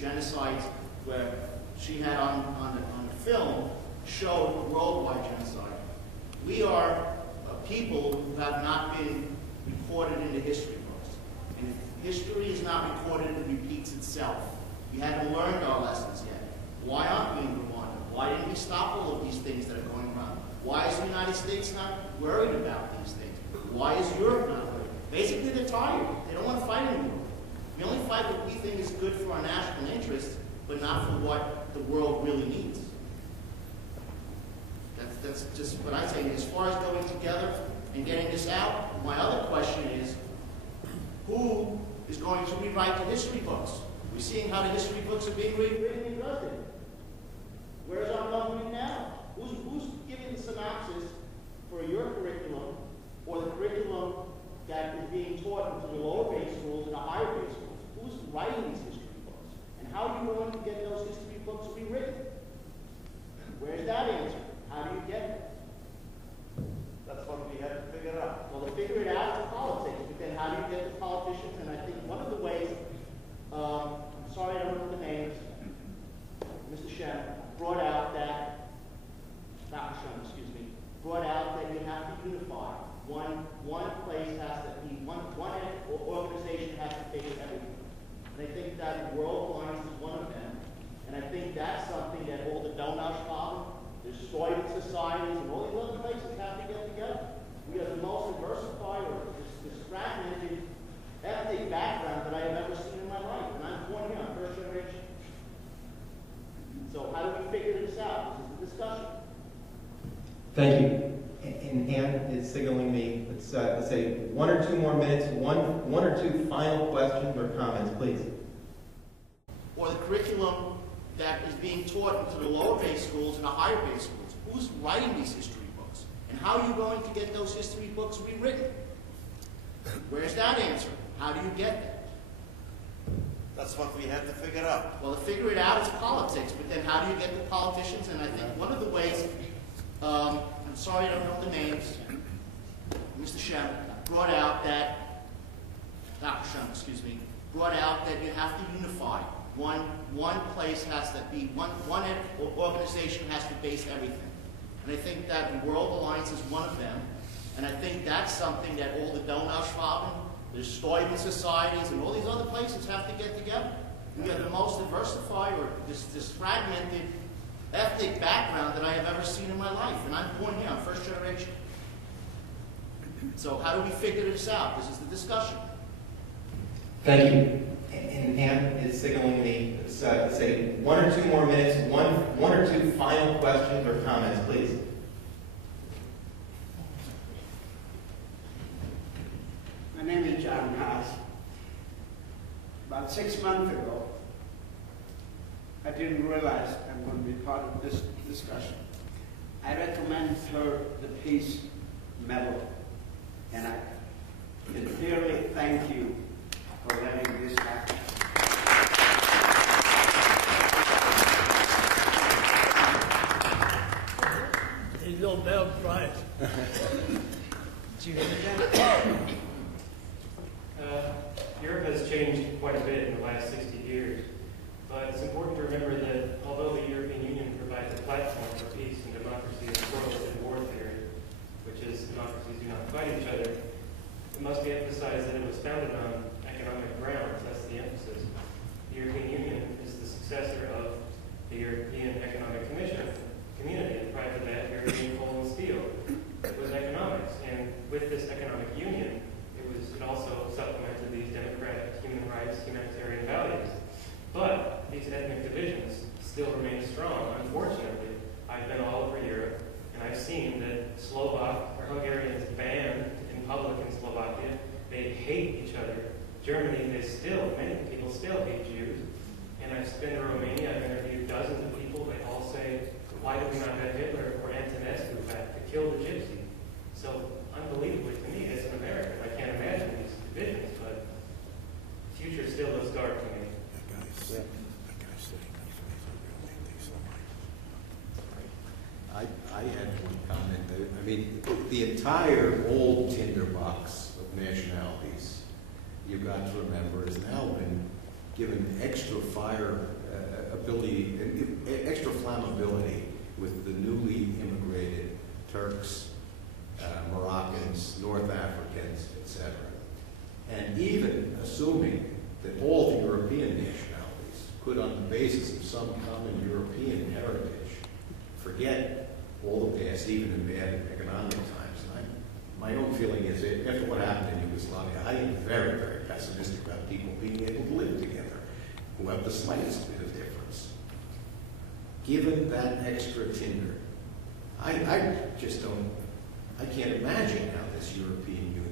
genocides where she had on the film showed worldwide genocide. We are people who have not been recorded in the history books. And if history is not recorded, it repeats itself. We haven't learned our lessons yet. Why aren't we in Rwanda? Why didn't we stop all of these things that are going around? Why is the United States not worried about these things? Why is Europe not worried? Basically, they're tired. They don't want to fight anymore. We only fight what we think is good for our national interests, but not for what the world really needs. That's just what I say. As far as going together and getting this out, my other question is, who is going to rewrite the history books? We're seeing how the history books are being rewritten in Dresden. Where's our government now? Who's giving the synopsis for your curriculum or the curriculum that is being taught into the lower base schools and the higher base schools? Who's writing these history books? And how are you going to get those history books rewritten? Where's that answer? How do you get it? That's what we have to figure out. Well, to figure it out is politics, but then how do you get the politicians? And I think one of the ways, I'm sorry I don't know the names, Mr. Schemm brought out that, Dr. Schemm, excuse me, brought out that you have to unify. One place has to be, one organization has to take everything. And I think that World Alliance is one of them. And I think that's something that all the donors problem, the Soviet societies, and all these other places have to get together. We are the most diversified or this fragmented ethnic background that I have ever seen in my life. And I'm born here, I'm first generation. So how do we figure this out? This is the discussion. Thank you. And Ann is signaling me. Let's say 1 or 2 more minutes. One or two final questions or comments, please. Or the curriculum that is being taught into the lower base schools and the higher base schools. Who's writing these history books? And how are you going to get those history books rewritten? Where's that answer? How do you get that? That's what we have to figure out. Well, to figure it out is politics, but then how do you get the politicians? And I think one of the ways, I'm sorry I don't know the names, Mr. Schemm brought out that, Dr. Schemm, excuse me, brought out that you have to unify. One place has to be, one organization has to base everything. And I think that the World Alliance is one of them. And I think that's something that all the Donauschwaben, the Steuben societies, and all these other places have to get together. We are the most diversified or this fragmented ethnic background that I have ever seen in my life. And I'm born here, I'm first generation. So how do we figure this out? This is the discussion. Thank you. And Ann is signaling me. Let's say 1 or 2 more minutes. One or two final questions or comments, please. My name is John Haas. About 6 months ago, I didn't realize I'm going to be part of this discussion. I recommend her the Peace Medal, and I sincerely thank you for letting this happen. The Nobel Prize. Did you hear that? Europe has changed quite a bit in the last 60 years, but it's important to remember that although the European Union provides a platform for peace and democracy in the world in war theory, which is democracies do not fight each other, it must be emphasized that it was founded on economic grounds. That's the emphasis. The European Union is the successor of the European Economic Community, and prior to that, European Coal and Steel. It was economics, and with this economic union, it also supplemented these democratic, human rights, humanitarian values. But these ethnic divisions still remain strong. Unfortunately, I've been all over Europe, and I've seen that Slovak or Hungarians banned in public in Slovakia. They hate each other. Germany, many people still hate Jews. And I've been to Romania, I've interviewed dozens of people. They all say, why do we not have Hitler or Antonescu back to kill the gypsy? So, unbelievably to me, as an American, I can't imagine these divisions, but the future still looks dark to me. I had one comment. I mean, the entire old tinderbox of nationalities, you've got to remember, has now been given extra fire ability, extra flammability with the newly immigrated Turks, Moroccans, North Africans, etc. And even assuming that all the European nationalities could, on the basis of some common European heritage, forget all the past, even in bad economic times. And my own feeling is that after what happened in Yugoslavia, I am very, very pessimistic about people being able to live together who have the slightest bit of difference. Given that extra tinder, I just don't, I can't imagine how this European Union,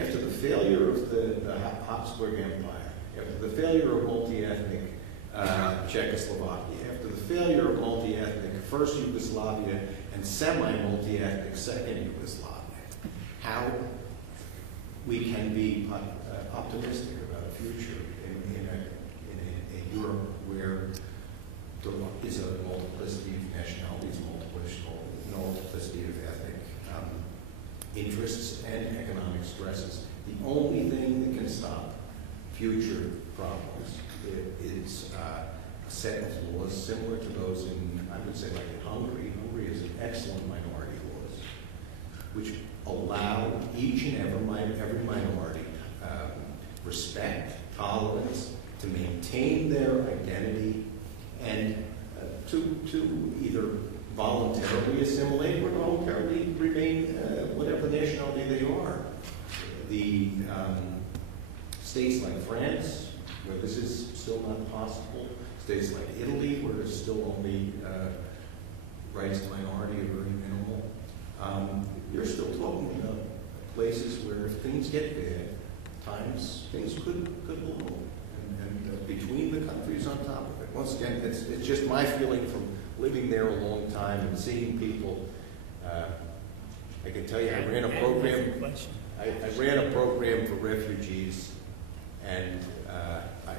after the failure of the Habsburg Empire, after the failure of multi-ethnic Czechoslovakia, after the failure of multi-ethnic first Yugoslavia and semi-multi-ethnic second Yugoslavia, how we can be optimistic about a future in a Europe where there is a multiplicity of nationalities, multiplicity of ethnic interests and economic stresses. The only thing that can stop future problems is a set of laws similar to those in, I would say, like in Hungary. Hungary is an excellent minority laws, which allow each and every minority respect, tolerance, to maintain their identity, and to either voluntarily assimilate or voluntarily remain whatever nationality they are. The states like France, where this is still not possible, states like Italy, where there's still only rights to minority are very minimal. You're still talking about places where if things get bad, things could blow, and between the countries on top of it. Once again, it's just my feeling from living there a long time and seeing people. I can tell you, I ran a program. I ran a program for refugees, and I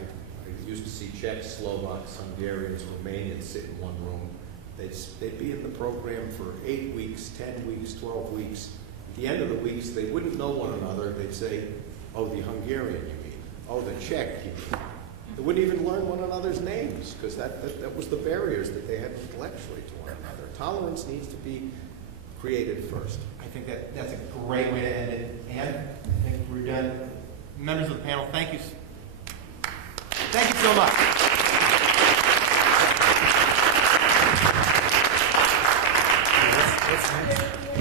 used to see Czechs, Slovaks, Hungarians, Romanians sit in one room. They'd be in the program for 8 weeks, 10 weeks, 12 weeks. At the end of the weeks, they wouldn't know one another. They'd say, "Oh, the Hungarian, you mean? Oh, the Czech, you mean?" They wouldn't even learn one another's names because that was the barriers that they had intellectually to one another. Tolerance needs to be created first. I think that's a great way to end it. And I think we're done. Members of the panel, thank you. Thank you so much. What's next?